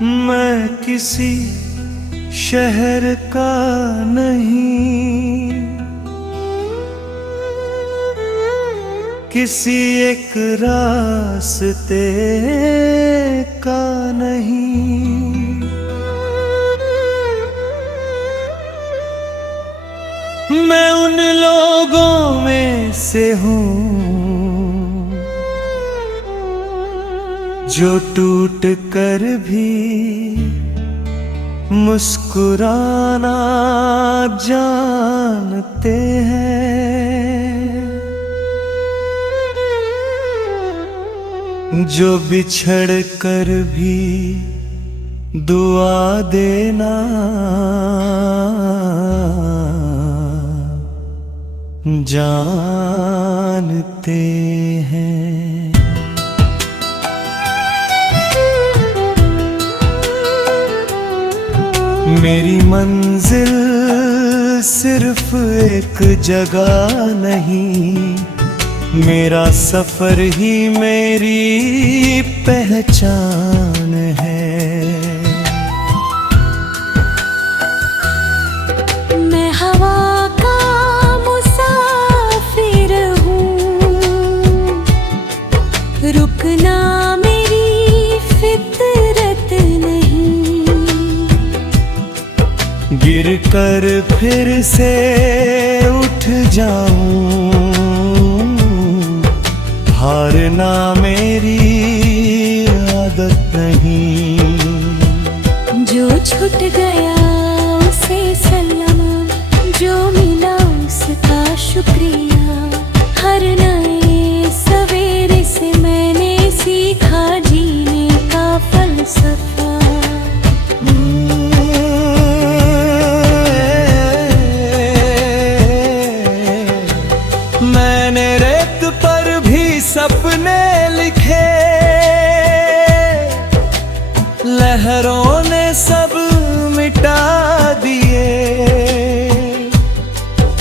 मैं किसी शहर का नहीं, किसी एक रास्ते का नहीं। मैं उन लोगों में से हूँ जो टूट कर भी मुस्कुराना जानते हैं, जो बिछड़ कर भी दुआ देना जानते हैं। मेरी मंजिल सिर्फ एक जगह नहीं, मेरा सफर ही मेरी पहचान है। मैं हवा का मुसाफिर हूँ, रुकना मेरी फितरत नहीं। गिर कर फिर से उठ जाऊं, हारना मेरी आदत नहीं। जो छूट गया उसे सलाम, जो मिला उसका शुक्रिया। हर नए सवेरे से मैंने सीखा जीने का फलसफा। मैंने रेत पर भी सपने लिखे, लहरों ने सब मिटा दिए।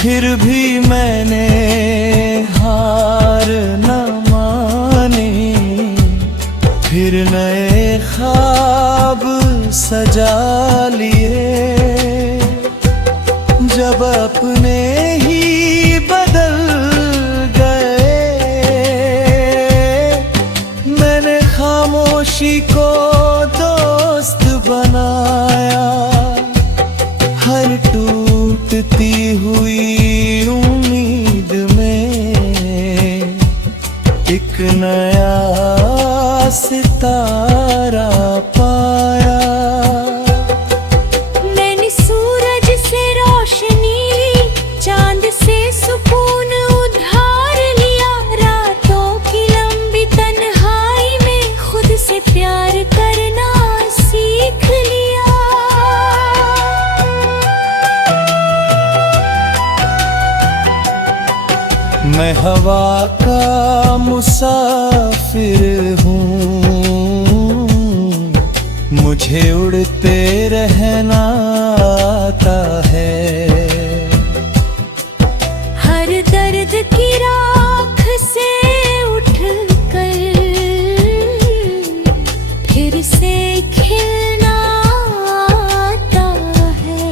फिर भी मैंने हार न माने, फिर नए ख्वाब सजा लिए। जब अपने ही बदल गए, मैंने खामोशी को दोस्त बनाया। हर टूटती हुई उम्मीद में एक नया सितारा पाया। मैंने सूरज से रोशनी ली, चांद से सुकून उधार लिया। रातों की लंबी तन्हाई में खुद से प्यार करना सीख लिया। मैं हवा का मुसाफिर हूँ, मुझे उड़ते रहना आता है। हर दर्द की राख से उठकर फिर से खिलना आता है।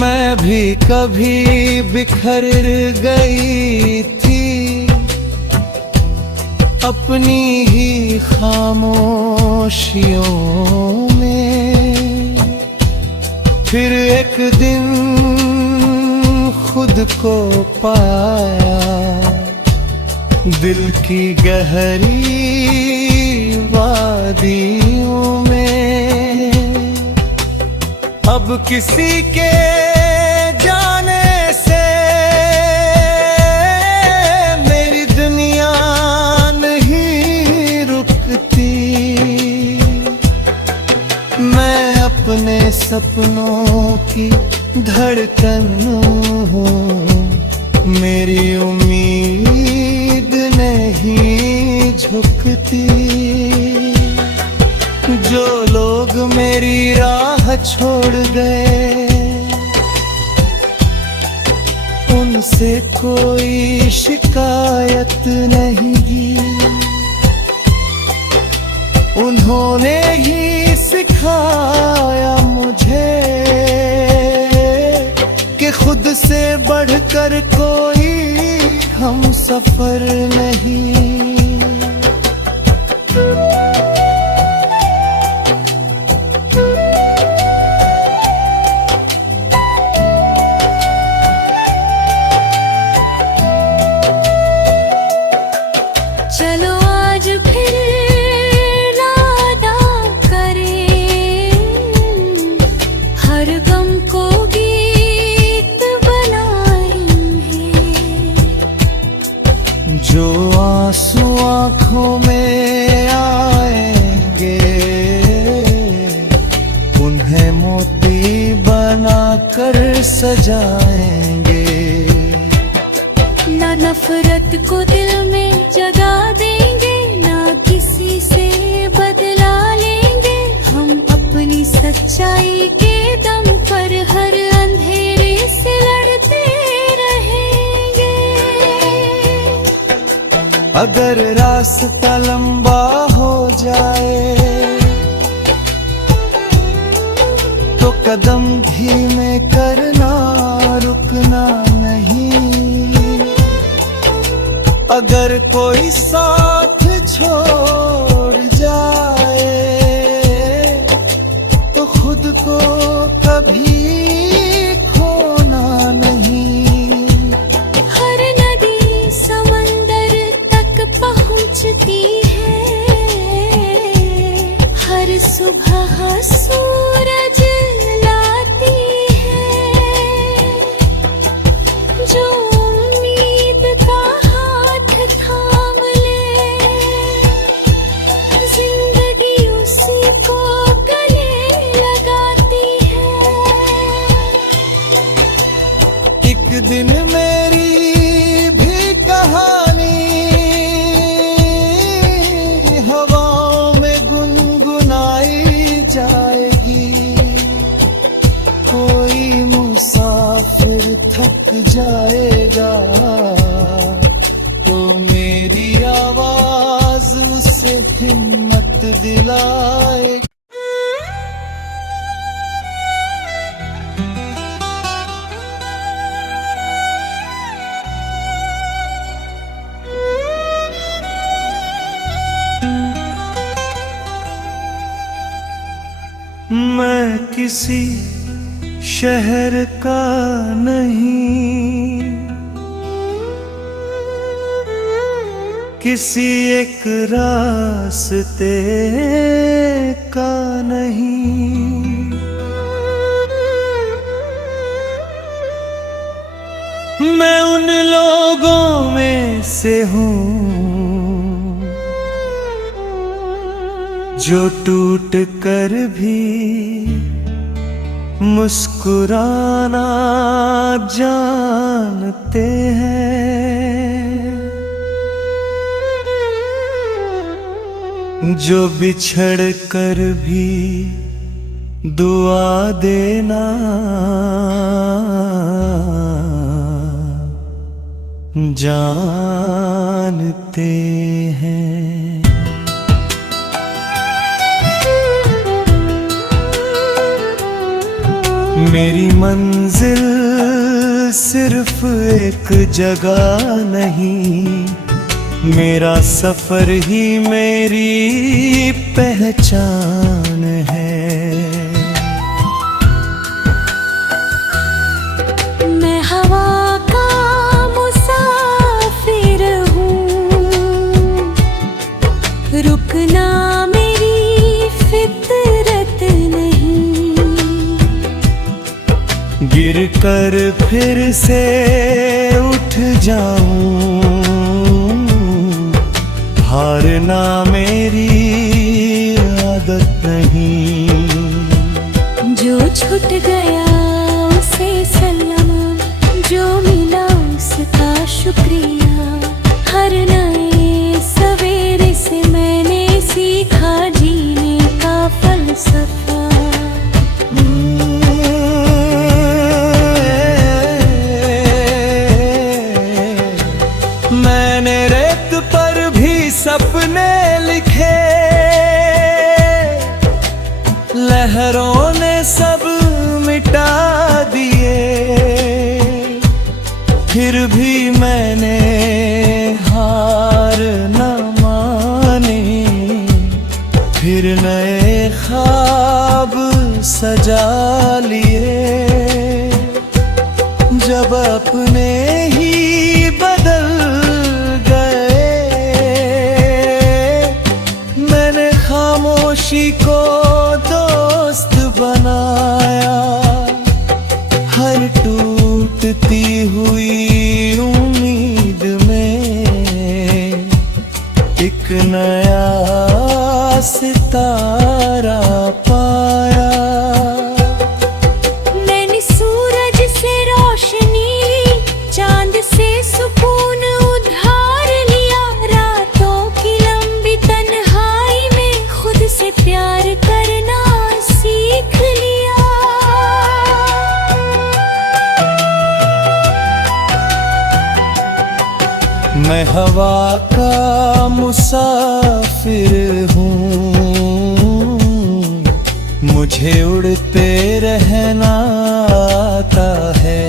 मैं भी कभी बिखर गई थी अपनी ही खामोशियों में। फिर एक दिन खुद को पाया दिल की गहरी वादियों में। अब किसी के जाने से मेरी दुनिया नहीं रुकती। मैं अपने सपनों की धड़कन हूँ, मेरी उम्मीद नहीं झुकती। जो लोग लोग मेरी राह छोड़ गए, उनसे कोई शिकायत नहीं की। उन्होंने ही सिखाया मुझे कि खुद से बढ़कर कोई हम सफर नहीं। चलो आज फिर वादा करें, हर गम को गीत बनाएंगे। जो आंसू आँखों में आएंगे, उन्हें मोती बनाकर सजाएंगे। ना नफरत को दिल में जगा देंगे, ना किसी से बदला लेंगे। हम अपनी सच्चाई के दम पर हर अंधेरे से लड़ते रहेंगे। अगर रास्ता लंबा हो जाए तो कदम धीमे करना, रुकना नहीं। अगर कोई साथ छोड़ जाए तो खुद को कभी खोना नहीं। हर नदी समंदर तक पहुंचती है, हर सुबह सूरज लाती है। जो उम्मीद का हाथ थाम ले, जिंदगी उसी को गले लगाती है। एक दिन मेरी भी कहानी हवाओं में गुनगुनाई जाएगी। कोई मुसाफिर थक जाएगा तो मेरी आवाज उसे हिम्मत दिलाएगी। मैं किसी शहर का नहीं, किसी एक रास्ते का नहीं। मैं उन लोगों में से हूँ जो टूट कर भी मुस्कुराना जानते हैं, जो बिछड़ कर भी दुआ देना जानते हैं। मेरी मंजिल सिर्फ एक जगह नहीं, मेरा सफर ही मेरी पहचान है। मैं हवा का मुसाफिर हूँ, रुकना मेरी फितरत नहीं। गिर कर फिर से उठ जाऊं, हारना मेरी आदत नहीं। जो छूट गया उसे सलाम, जो मिला उसका शुक्रिया। हर नए सवेरे से मैंने सीखा जीने का फलसफा। पत्थरों ने सब मिटा दिए, फिर भी मैंने हार न मानी, फिर नए ख्वाब सजा लिए। जब अपने ही बदल गए, मैंने खामोशी को दोस्त बनाया। हर टूटती हुई उम्मीद में एक नया सितारा पाया। मैंने सूरज से रोशनी ली, चांद से सुकून उधार लिया। रातों की लंबी तन्हाई में खुद से प्यार करना सीख लिया। मैं हवा का मुसाफिर हूँ, मुझे उड़ते रहना आता है।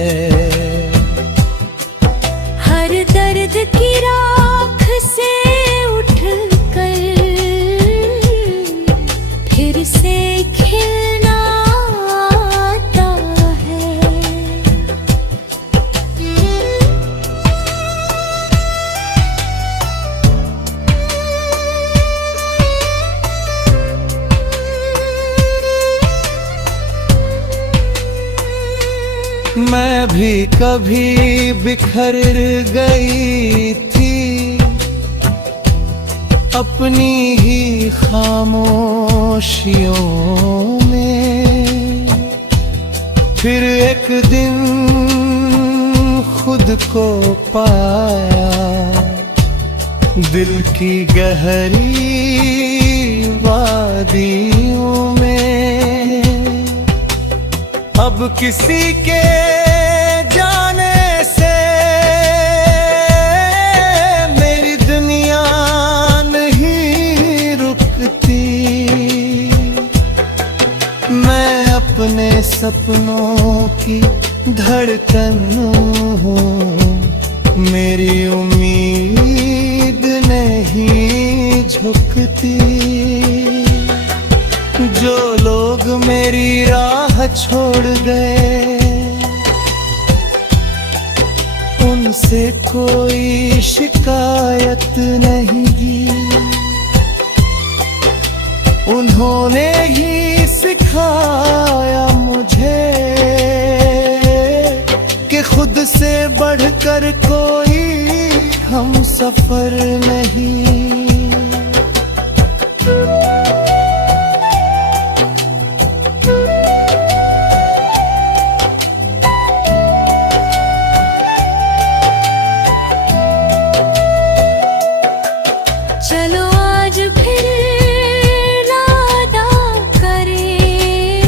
हर दर्द की राख से उठकर फिर से खिलना आता है। मैं भी कभी बिखर गई थी अपनी ही खामोशियों में, फिर एक दिन खुद को पाया दिल की गहरी वादियों में। अब किसी के जाने से मेरी दुनिया नहीं रुकती। मैं अपने सपनों की धड़कन हूँ, मेरी उम्मीद नहीं झुकती। जो लोग मेरी राह छोड़ गए, उनसे कोई शिकायत नहीं की। उन्होंने ही सिखाया मुझे कि खुद से बढ़कर कोई हम सफर नहीं। चलो आज फिर वादा करें,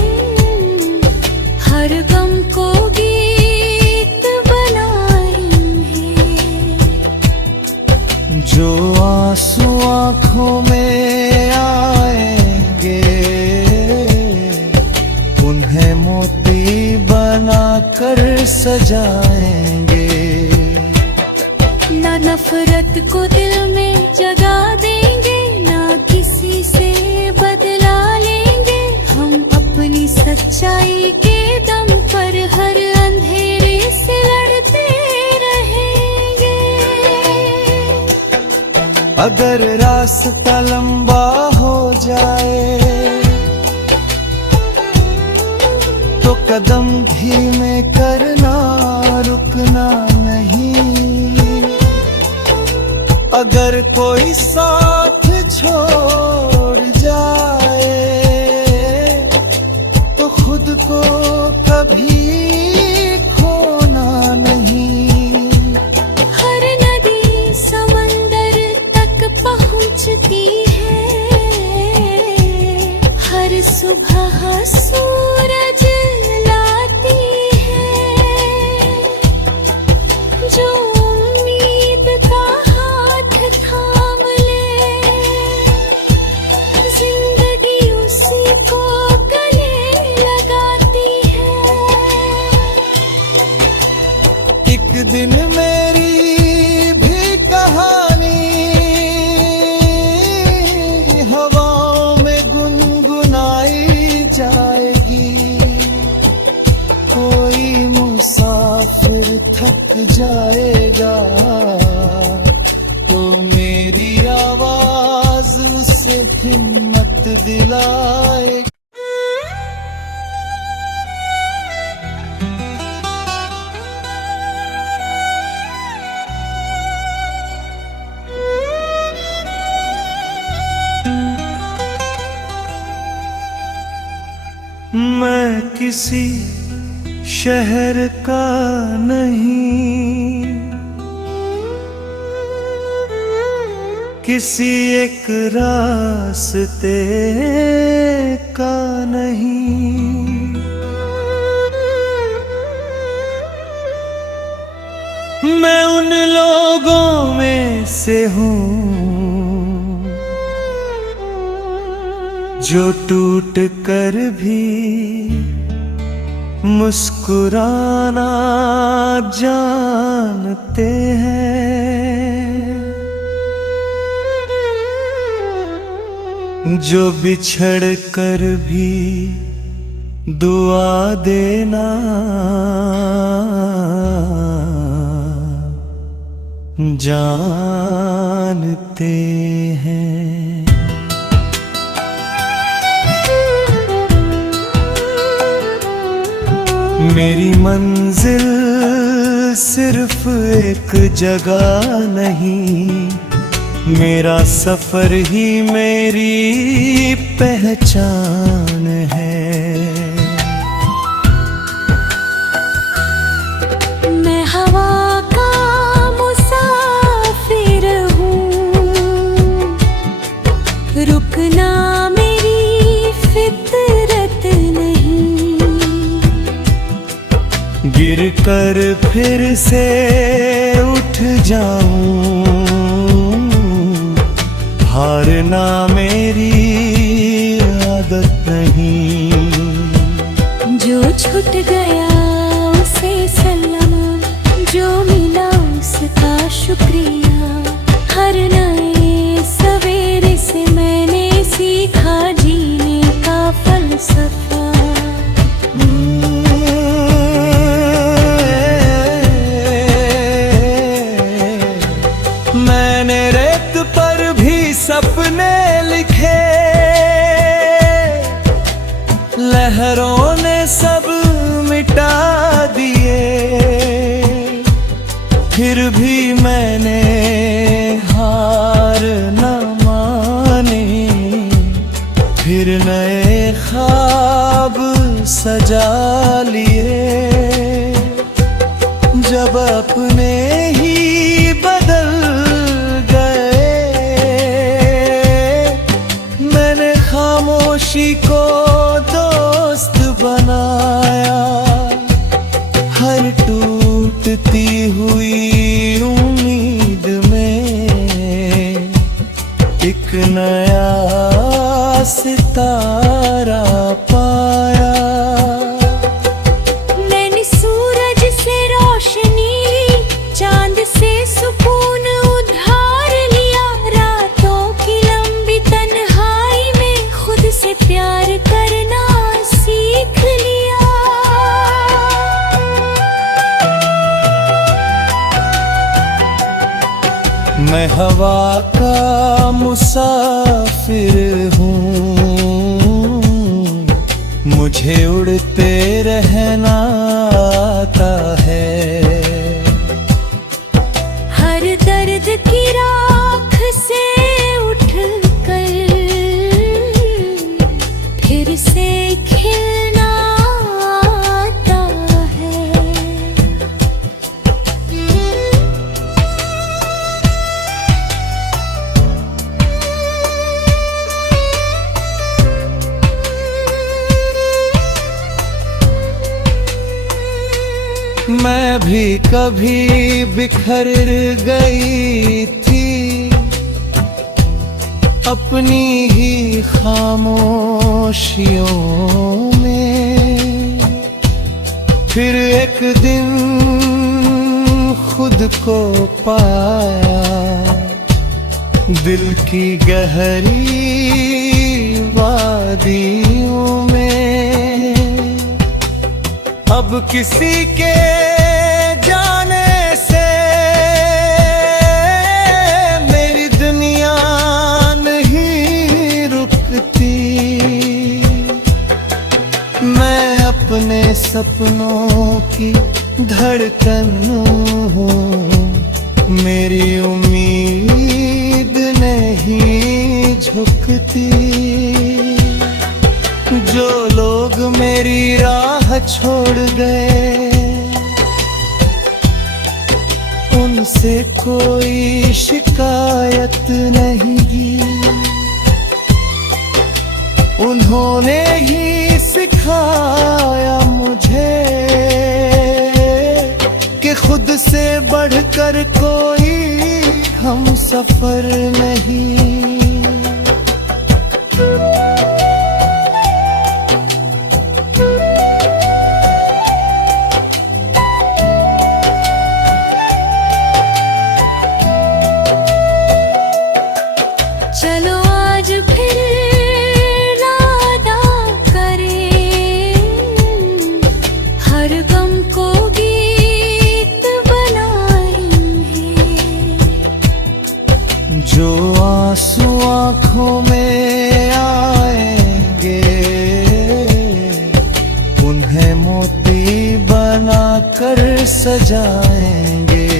हर गम को गीत बनाएंगे। जो आंसू आँखों में आएंगे, उन्हें मोती बनाकर सजाएंगे। ना नफरत को दिल में जगा देंगे, ना किसी से बदला लेंगे। हम अपनी सच्चाई के दम पर हर अंधेरे से लड़ते रहेंगे। अगर रास्ता लंबा हो जाए तो कदम धीमे करना, रुकना नहीं। अगर कोई साथ छोड़ जाए तो खुद को कभी खोना नहीं। हर नदी समंदर तक पहुंचती है, हर सुबह सूरज लाती है। जो उम्मीद का हाथ थाम ले, जिंदगी उसी को गले मैं किसी शहर का नहीं, किसी एक रास्ते का नहीं। मैं उन लोगों में से हूँ जो टूट कर भी मुस्कुराना जानते हैं, जो बिछड़ कर भी दुआ देना जानते हैं। मेरी मंजिल सिर्फ एक जगह नहीं, मेरा सफर ही मेरी पहचान है। मैं हवा का मुसाफिर हूँ, रुकना मेरी फितरत नहीं। गिर कर फिर से उठ जाऊं, हारना मेरी आदत नहीं। जो छूट गया उसे सलाम, जो मिला उसका शुक्रिया। हर नए सवेरे से मैंने सीखा जीने का फलसफा। मैंने रेत पर भी सपने लिखे, लहरों ने सब मिटा दिए। फिर भी मैंने हार न माने, फिर नए ख्वाब सजा लिए। जब अपने ही बदल गए, मैंने खामोशी को दोस्त बनाया। हर टूटती हुई उम्मीद में एक नया सितारा पाया। मैंने सूरज से रोशनी ली, चांद से सुकून उधार लिया। रातों की लंबी तन्हाई में खुद से प्यार करना सीख लिया। मैं हवा का मुसाफिर हूँ, मुझे उड़ते रहना आता है। हर दर्द की राख से उठकर फिर से खिलना आता है। मैं भी कभी बिखर गई थी अपनी ही खामोशियों में। फिर एक दिन खुद को पाया दिल की गहरी वादियों में। अब किसी के जाने से मेरी दुनिया नहीं रुकती। मैं अपने सपनों की धड़कन हूँ, मेरी उम्मीद नहीं झुकती। जो लोग मेरी राह छोड़ गए, उनसे कोई शिकायत नहीं की। उन्होंने ही सिखाया मुझे कि खुद से बढ़कर कोई हम सफर नहीं। चलो आज फिर वादा करें, हर गम को गीत बनाएंगे। जो आंसू आँखों में आएंगे, उन्हें मोती बनाकर सजाएंगे।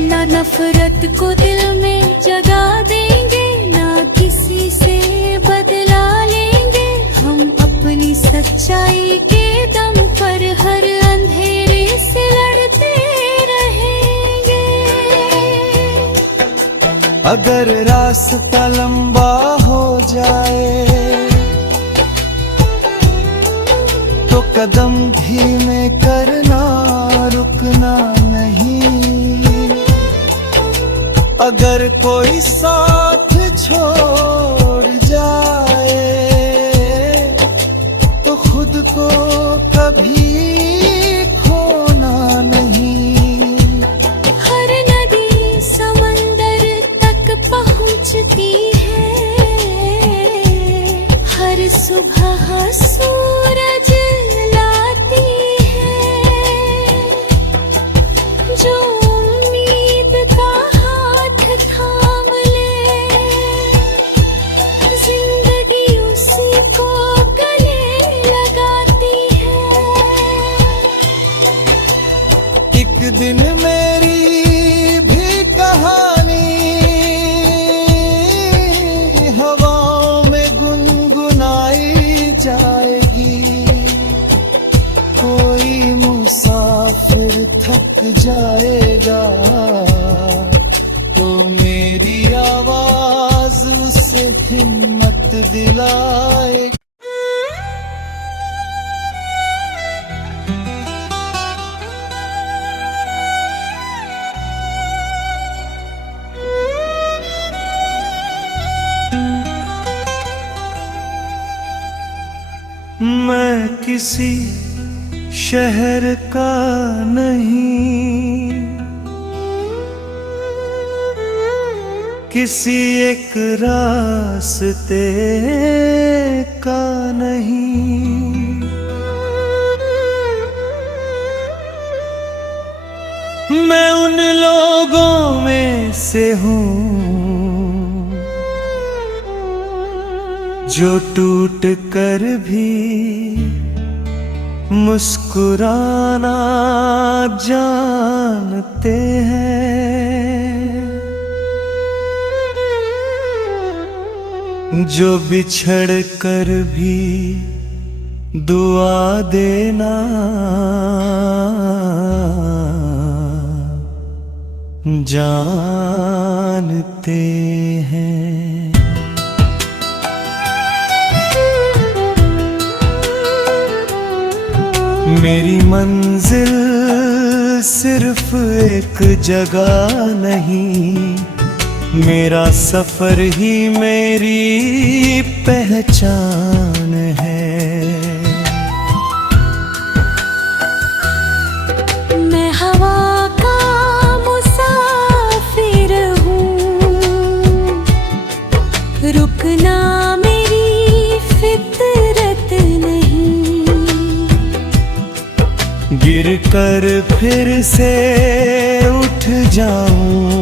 ना नफरत को दिल में जगा देंगे, ना किसी से बदला लेंगे। हम अपनी सच्चाई के दम पर हर अंधेरे से लड़ते रहेंगे। अगर रास्ता लंबा हो जाए तो कदम धीमे करना, रुकना नहीं। अगर कोई साथ छोड़ जाए तो खुद को कभी खोना नहीं। हर नदी समंदर तक पहुंचती है, हर सुबह सूरज लाती है। जो उम्मीद का हाथ थाम ले, जिंदगी उसी को गले लगाती है। एक दिन मेरी भी कहानी हवाओं में गुनगुनाई जाएगी। कोई मुसाफिर थक जाएगा तो मेरी आवाज उसे हिम्मत दिलाएगी। मैं किसी शहर का नहीं, किसी एक रास्ते का नहीं। मैं उन लोगों में से हूँ जो टूट कर भी मुस्कुराना जानते हैं, जो बिछड़ कर भी दुआ देना जानते हैं। मेरी मंजिल सिर्फ एक जगह नहीं, मेरा सफर ही मेरी पहचान है। मैं हवा का मुसाफिर हूँ, रुकना मेरी फितरत नहीं। गिर कर फिर से उठ जाऊं,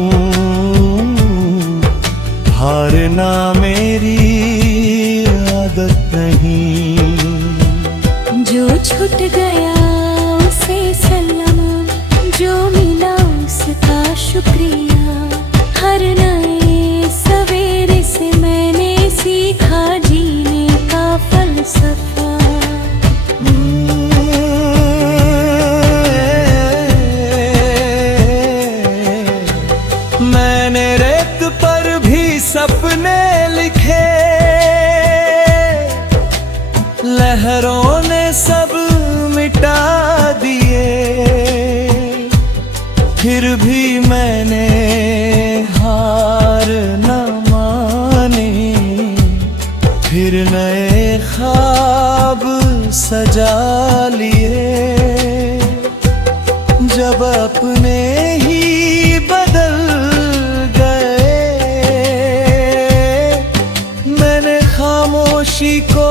हारना मेरी आदत नहीं। जो छूट गया उसे सलाम, जो मिला उसका शुक्रिया। हर नए सवेरे से मैंने सीखा जीने का फलसफा। भी मैंने हार न माने, फिर नए ख्वाब सजा लिए। जब अपने ही बदल गए, मैंने खामोशी को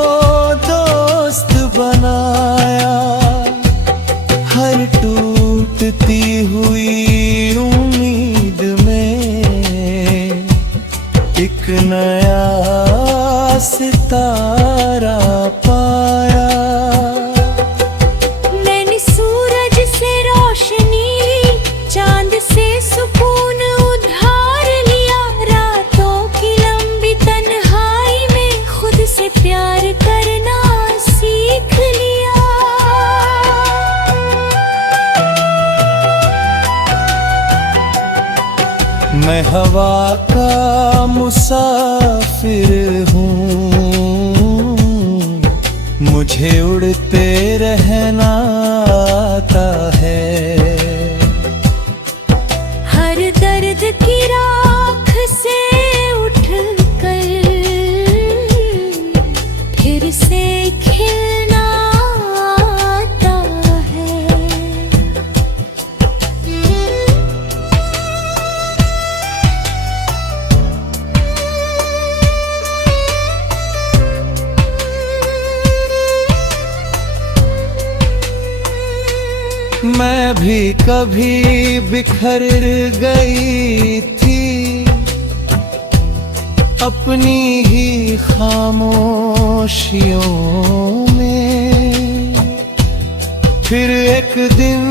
दोस्त बनाया। हर टूटती हुई उम्मीद में एक नया सितारा पाया। मैंने सूरज से रोशनी, चांद से सुकून उधार लिया। रातों की लंबी तन्हाई में खुद से प्यार करना सीख लिया। मैं हवा का मुसाफिर हूँ, मुझे उड़ते रहना आता है। हर दर्द की राख से उठकर फिर से खिलना आता है। मैं भी कभी बिखर गई थी अपनी ही खामोशियों में। फिर एक दिन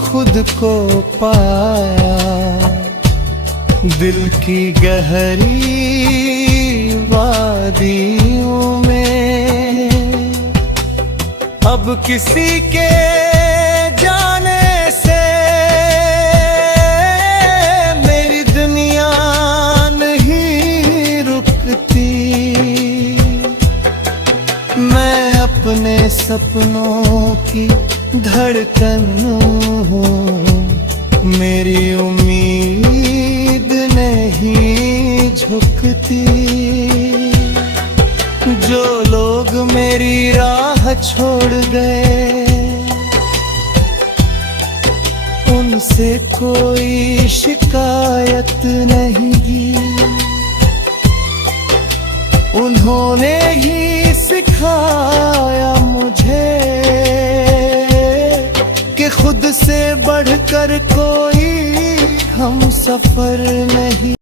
खुद को पाया दिल की गहरी वादियों में। अब किसी के जाने से मेरी दुनिया नहीं रुकती। मैं अपने सपनों की धड़कन हूँ, मेरी उम्मीद नहीं झुकती। जो लोग मेरी राह छोड़ गए, उनसे कोई शिकायत नहीं की। उन्होंने ही सिखाया मुझे कि खुद से बढ़कर कोई हम सफर नहीं।